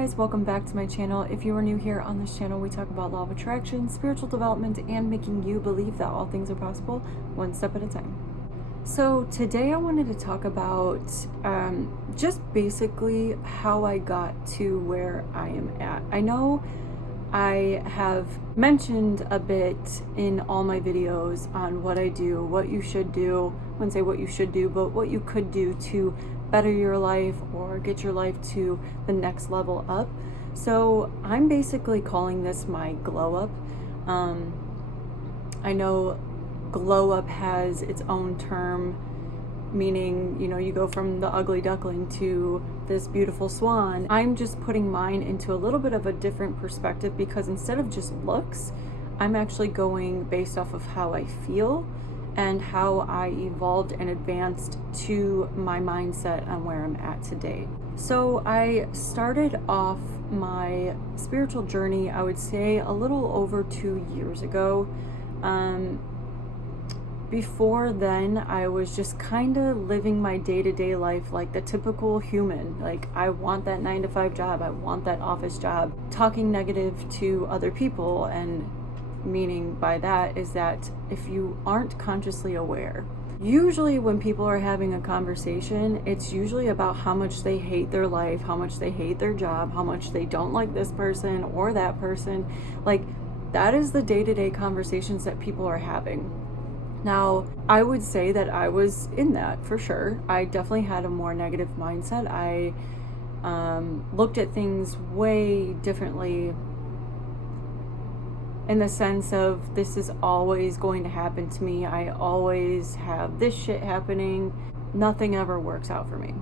guys, welcome back to my channel. If you are new here on this channel, we talk about law of attraction, spiritual development, and making you believe that all things are possible one step at a time. So today I wanted to talk about just basically how I got to where I am at. I know I have mentioned a bit in all my videos on what I do, what you should do. I wouldn't say what you should do, but what you could do to better your life or get your life to the next level up. So I'm basically calling this my glow up. I know glow up has its own term, meaning, you go from the ugly duckling to this beautiful swan. I'm just putting mine into a little bit of a different perspective because instead of just looks, I'm actually going based off of how I feel and how I evolved and advanced to my mindset on where I'm at today. So I started off my spiritual journey, I would say a little over 2 years ago. Before then, I was just kind of living my day-to-day life like the typical human. Like, I want that 9-to-5 job, I want that office job, talking negative to other people. And meaning by that is that if you aren't consciously aware, usually when people are having a conversation, it's usually about how much they hate their life, how much they hate their job, how much they don't like this person or that person. Like, that is the day-to-day conversations that people are having. Now, I would say that I was in that for sure. I definitely had a more negative mindset. I looked at things way differently in the sense of this is always going to happen to me. I always have this shit happening. Nothing ever works out for me.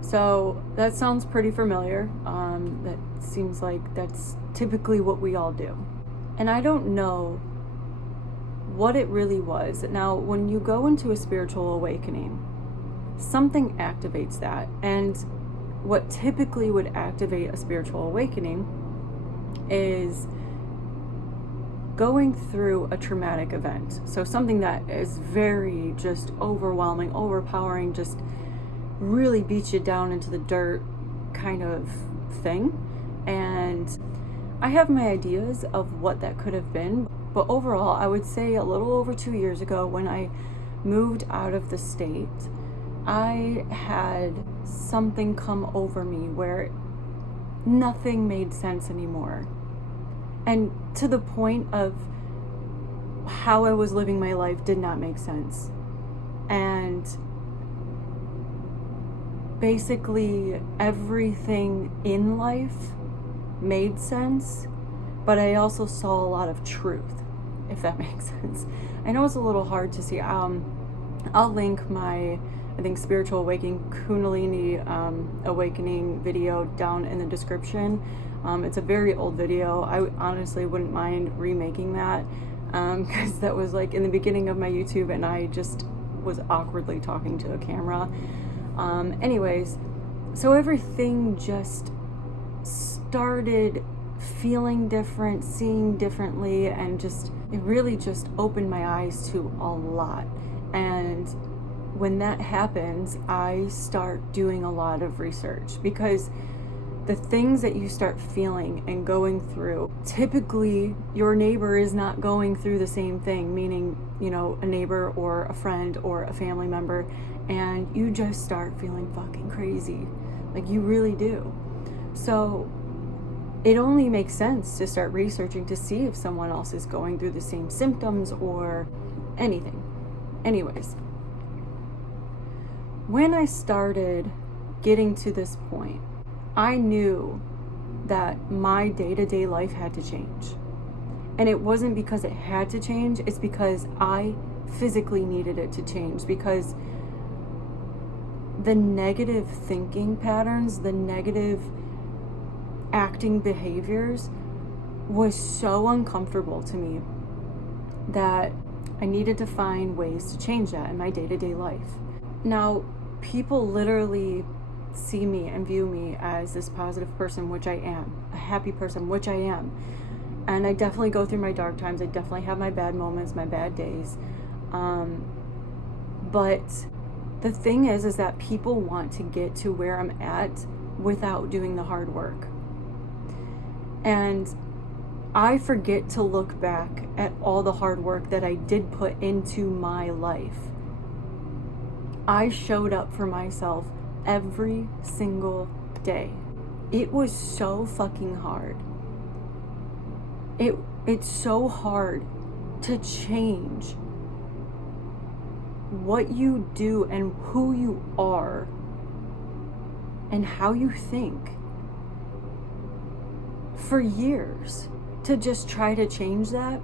So that sounds pretty familiar. That seems like that's typically what we all do. And I don't know what it really was. Now, when you go into a spiritual awakening, something activates that. And what typically would activate a spiritual awakening is going through a traumatic event. So something that is very just overwhelming, overpowering, just really beats you down into the dirt kind of thing. And I have my ideas of what that could have been. But overall, I would say a little over 2 years ago when I moved out of the state, I had something come over me where nothing made sense anymore. And to the point of how I was living my life did not make sense. And basically everything in life made sense, but I also saw a lot of truth, if that makes sense. I know it's a little hard to see. I'll link my, I think, Spiritual Awakening, Kundalini Awakening video down in the description. It's a very old video. I honestly wouldn't mind remaking that because that was like in the beginning of my YouTube and I just was awkwardly talking to a camera. Anyways, so everything just started feeling different, seeing differently, and just it really just opened my eyes to a lot. And when that happens, I start doing a lot of research because the things that you start feeling and going through, typically your neighbor is not going through the same thing, meaning, a neighbor or a friend or a family member, and you just start feeling fucking crazy. Like, you really do. So it only makes sense to start researching to see if someone else is going through the same symptoms or anything. Anyways, when I started getting to this point, I knew that my day-to-day life had to change. And it wasn't because it had to change, it's because I physically needed it to change, because the negative thinking patterns, the negative acting behaviors was so uncomfortable to me that I needed to find ways to change that in my day-to-day life. Now, people literally see me and view me as this positive person, which I am, a happy person, which I am. And I definitely go through my dark times. I definitely have my bad moments, my bad days. But the thing is that people want to get to where I'm at without doing the hard work. And I forget to look back at all the hard work that I did put into my life. I showed up for myself every single day. It was so fucking hard. It's so hard to change what you do and who you are and how you think for years. To just try to change that,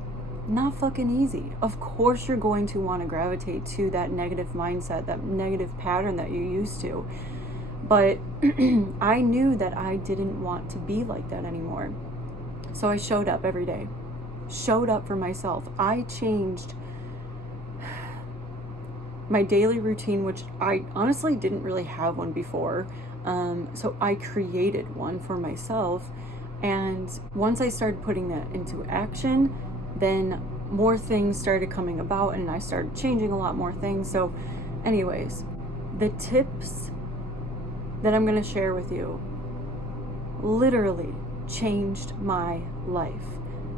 not fucking easy. Of course you're going to want to gravitate to that negative mindset, that negative pattern that you used to. But I knew that I didn't want to be like that anymore. So I showed up every day. Showed up for myself. I changed my daily routine, which I honestly didn't really have one before. So I created one for myself. And once I started putting that into action, then more things started coming about and I started changing a lot more things. So anyways, the tips that I'm going to share with you literally changed my life.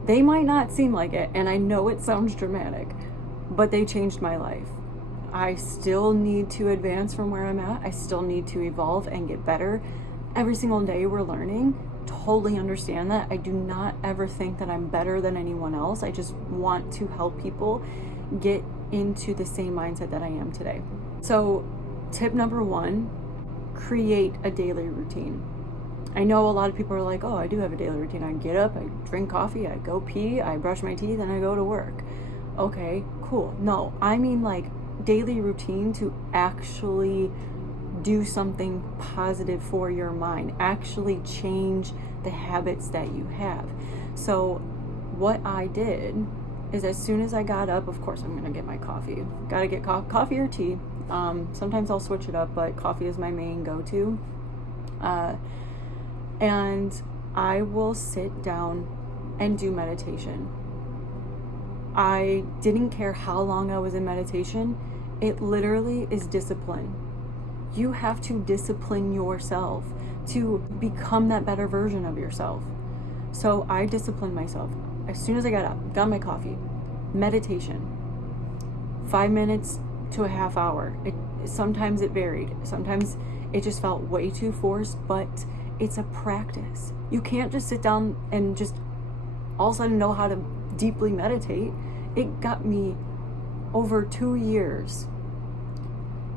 They might not seem like it, and I know it sounds dramatic, but they changed my life. I still need to advance from where I'm at. I still need to evolve and get better. Every single day we're learning. Totally understand that. I do not ever think that I'm better than anyone else. I just want to help people get into the same mindset that I am today. So tip number 1, create a daily routine. I know a lot of people are like, oh, I do have a daily routine. I get up, I drink coffee, I go pee, I brush my teeth, and I go to work. Okay, cool. No, I mean like daily routine to actually do something positive for your mind, actually change the habits that you have. So what I did is as soon as I got up, of course I'm gonna get my coffee. Gotta get coffee or tea. Sometimes I'll switch it up, but coffee is my main go-to. And I will sit down and do meditation. I didn't care how long I was in meditation. It literally is discipline. You have to discipline yourself to become that better version of yourself. So I disciplined myself. As soon as I got up, got my coffee, meditation, 5 minutes to a half hour. Sometimes it varied. Sometimes it just felt way too forced, but it's a practice. You can't just sit down and just all of a sudden know how to deeply meditate. It got me over 2 years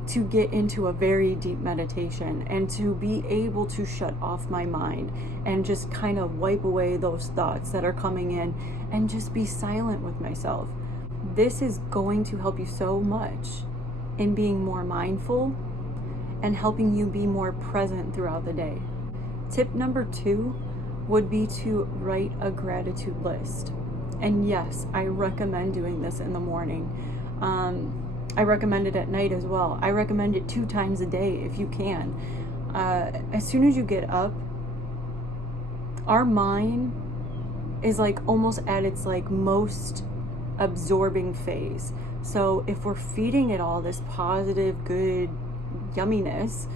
to get into a very deep meditation and to be able to shut off my mind and just kind of wipe away those thoughts that are coming in and just be silent with myself. This is going to help you so much in being more mindful and helping you be more present throughout the day. Tip number 2 would be to write a gratitude list. And yes, I recommend doing this in the morning. I recommend it at night as well. I recommend it 2 times a day if you can. As soon as you get up, our mind is like almost at its like most absorbing phase. So if we're feeding it all this positive, good yumminess,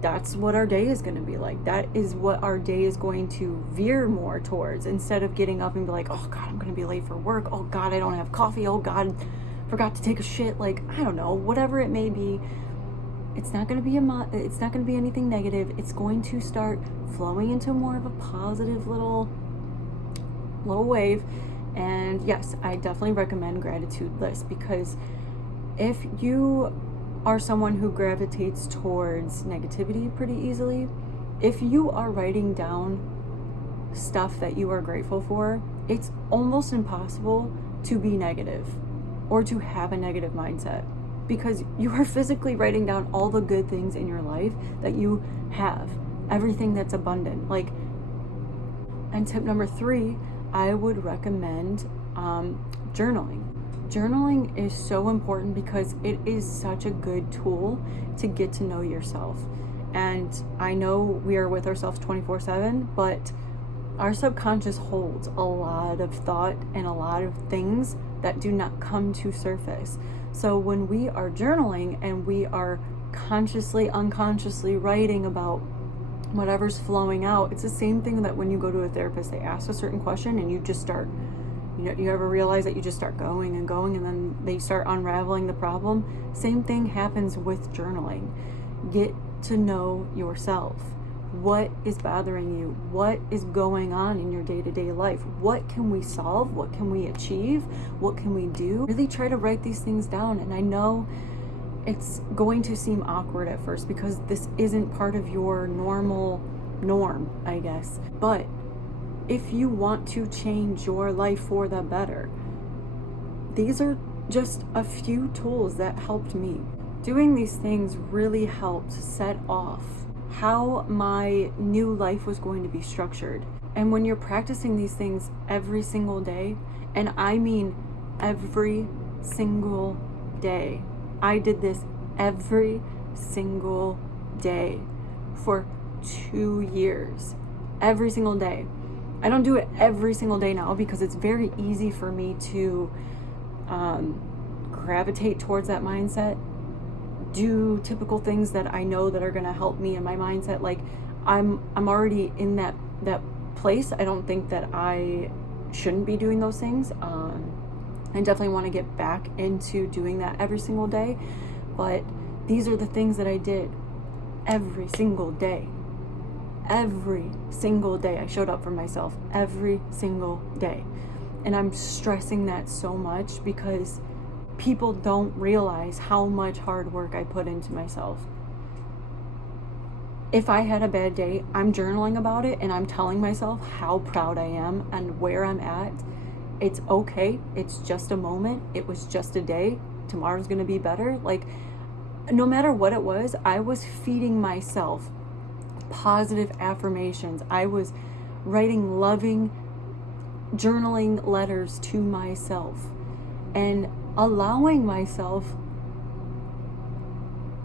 that's what our day is going to be like. That is what our day is going to veer more towards, instead of getting up and be like, oh God, I'm going to be late for work. Oh God, I don't have coffee. Oh God, forgot to take a shit. Like, I don't know, whatever it may be. It's not going to be it's not going to be anything negative. It's going to start flowing into more of a positive little wave. And yes, I definitely recommend gratitude lists, because if you are someone who gravitates towards negativity pretty easily, if you are writing down stuff that you are grateful for, it's almost impossible to be negative or to have a negative mindset, because you are physically writing down all the good things in your life that you have, everything that's abundant. Like, and tip number 3, I would recommend journaling. Journaling is so important because it is such a good tool to get to know yourself. And I know we are with ourselves 24/7, but our subconscious holds a lot of thought and a lot of things that do not come to surface. So when we are journaling and we are consciously, unconsciously writing about whatever's flowing out. It's the same thing that when you go to a therapist, they ask a certain question and you just start, you ever realize that you just start going and going and then they start unraveling the problem? Same thing happens with journaling. Get to know yourself. What is bothering you? What is going on in your day-to-day life? What can we solve? What can we achieve? What can we do? Really try to write these things down. And I know it's going to seem awkward at first because this isn't part of your norm, I guess. But if you want to change your life for the better, these are just a few tools that helped me. Doing these things really helped set off how my new life was going to be structured. And when you're practicing these things every single day, and I mean every single day, I did this every single day for 2 years, every single day. I don't do it every single day now because it's very easy for me to gravitate towards that mindset, do typical things that I know that are going to help me in my mindset. Like I'm already in that place. I don't think that I shouldn't be doing those things. I definitely want to get back into doing that every single day. But these are the things that I did every single day. Every single day I showed up for myself, every single day. And I'm stressing that so much because people don't realize how much hard work I put into myself. If I had a bad day, I'm journaling about it and I'm telling myself how proud I am and where I'm at. It's okay. It's just a moment. It was just a day. Tomorrow's going to be better. Like, no matter what it was, I was feeding myself positive affirmations. I was writing loving, journaling letters to myself and allowing myself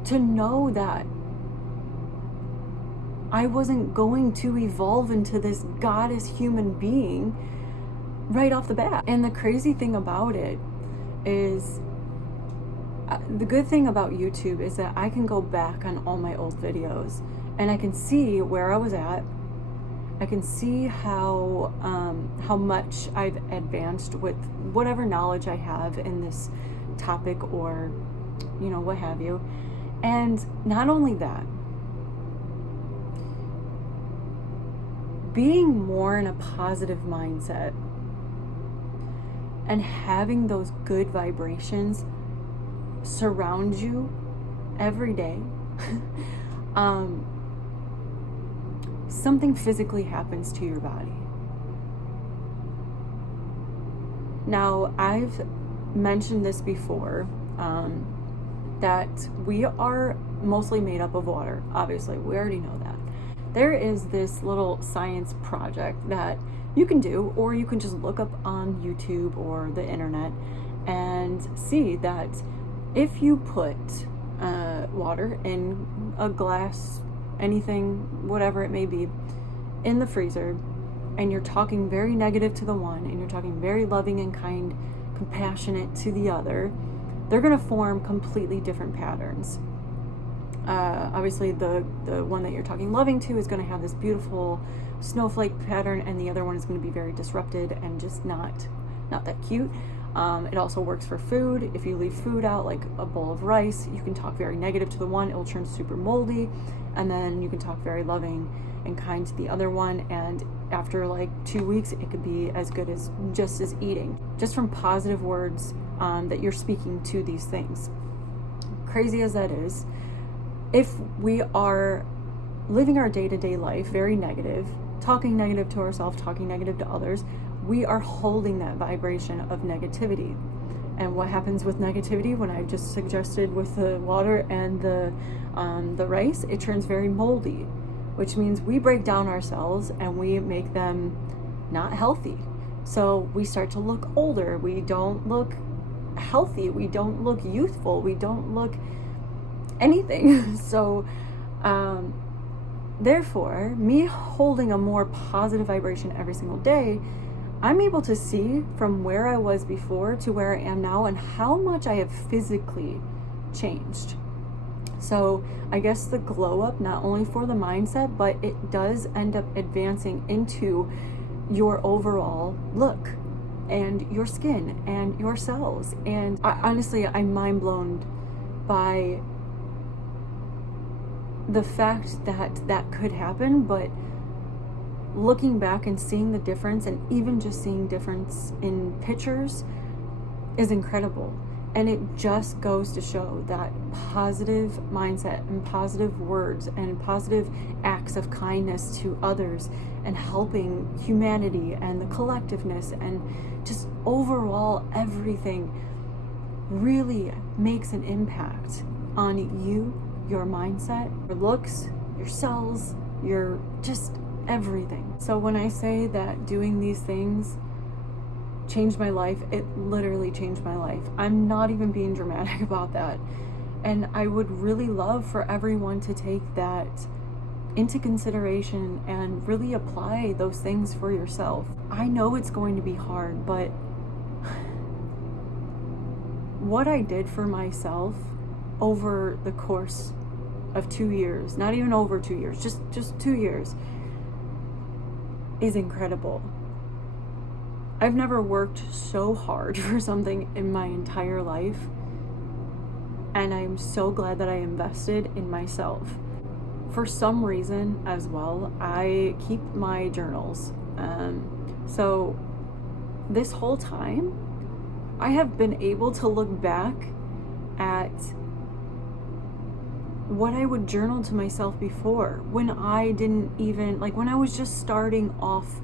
to know that I wasn't going to evolve into this goddess human being right off the bat. And the crazy thing about it is, the good thing about YouTube is that I can go back on all my old videos and I can see where I was at. I can see how much I've advanced with whatever knowledge I have in this topic or, what have you. And not only that, being more in a positive mindset and having those good vibrations surround you every day, something physically happens to your body. Now, I've mentioned this before, that we are mostly made up of water. Obviously, we already know that. There is this little science project that you can do, or you can just look up on YouTube or the internet and see that if you put water in a glass, anything, whatever it may be, in the freezer, and you're talking very negative to the one, and you're talking very loving and kind, compassionate to the other, they're going to form completely different patterns. Obviously, the one that you're talking loving to is going to have this beautiful snowflake pattern, and the other one is going to be very disrupted and just not that cute. It also works for food. If you leave food out, like a bowl of rice, you can talk very negative to the one, it'll turn super moldy, and then you can talk very loving and kind to the other one, and after like 2 weeks, it could be as good as just as eating, just from positive words that you're speaking to these things. Crazy as that is, if we are living our day-to-day life very negative, talking negative to ourselves, talking negative to others, we are holding that vibration of negativity. And what happens with negativity, when I've just suggested with the water and the rice, it turns very moldy, which means we break down ourselves and we make them not healthy. So we start to look older. We don't look healthy. We don't look youthful. We don't look anything. So therefore, me holding a more positive vibration every single day, I'm able to see from where I was before to where I am now and how much I have physically changed. So I guess the glow up, not only for the mindset, but it does end up advancing into your overall look and your skin and your cells. And honestly, I'm mind blown by the fact that that could happen, but looking back and seeing the difference, and even just seeing difference in pictures, is incredible. And it just goes to show that positive mindset and positive words and positive acts of kindness to others and helping humanity and the collectiveness and just overall everything really makes an impact on you, your mindset, your looks, your cells, your just everything. So when I say that doing these things changed my life, it literally changed my life. I'm not even being dramatic about that. And I would really love for everyone to take that into consideration and really apply those things for yourself. I know it's going to be hard, but what I did for myself over the course of 2 years, not even over 2 years, just 2 years, is incredible. I've never worked so hard for something in my entire life, and I'm so glad that I invested in myself. For some reason as well, I keep my journals. So this whole time, I have been able to look back at what I would journal to myself before, when I didn't even, like when I was just starting off,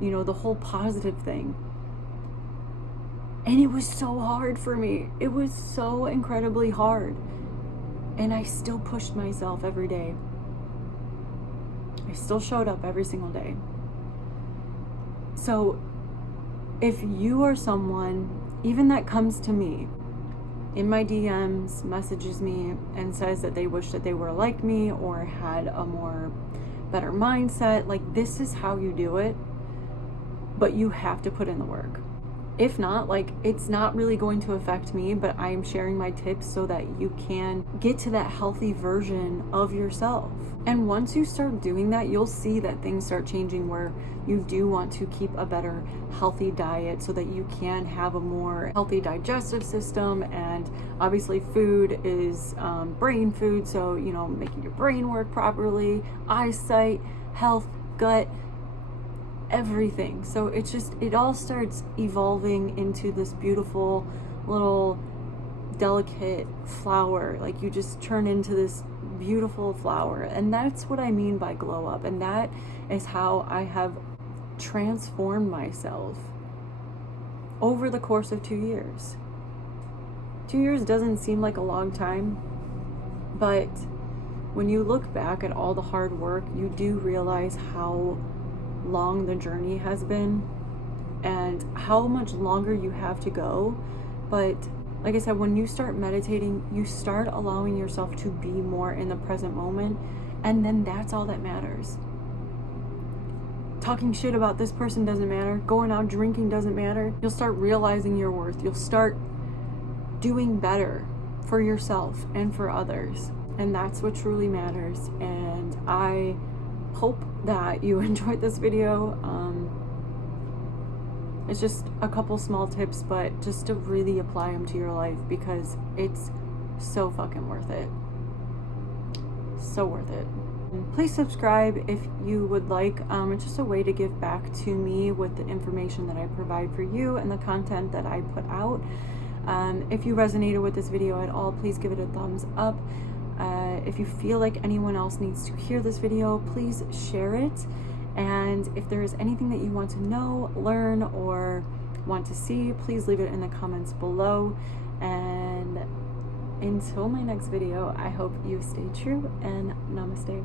the whole positive thing. And it was so hard for me. It was so incredibly hard. And I still pushed myself every day. I still showed up every single day. So if you are someone, even that comes to me in my DMs, messages me and says that they wish that they were like me or had a more better mindset, like, this is how you do it. But you have to put in the work. If not, it's not really going to affect me, but I'm sharing my tips so that you can get to that healthy version of yourself. And once you start doing that, you'll see that things start changing, where you do want to keep a better healthy diet so that you can have a more healthy digestive system. And obviously food is brain food, so making your brain work properly, eyesight, health, gut, everything. So it all starts evolving into this beautiful little delicate flower. Like, you just turn into this beautiful flower. And that's what I mean by glow up. And that is how I have transformed myself over the course of 2 years. 2 years doesn't seem like a long time, but when you look back at all the hard work, you do realize how long the journey has been and how much longer you have to go. But like I said, when you start meditating, you start allowing yourself to be more in the present moment, and then that's all that matters. Talking shit about this person doesn't matter. Going out drinking doesn't matter. You'll start realizing your worth. You'll start doing better for yourself and for others, and that's what truly matters. And I hope that you enjoyed this video. It's just a couple small tips, but just to really apply them to your life, because it's so fucking worth it. So worth it. Please subscribe if you would like. It's just a way to give back to me with the information that I provide for you and the content that I put out. If you resonated with this video at all, please give it a thumbs up. If you feel like anyone else needs to hear this video, please share it. And if there is anything that you want to know, learn, or want to see, please leave it in the comments below. And until my next video, I hope you stay true, and namaste.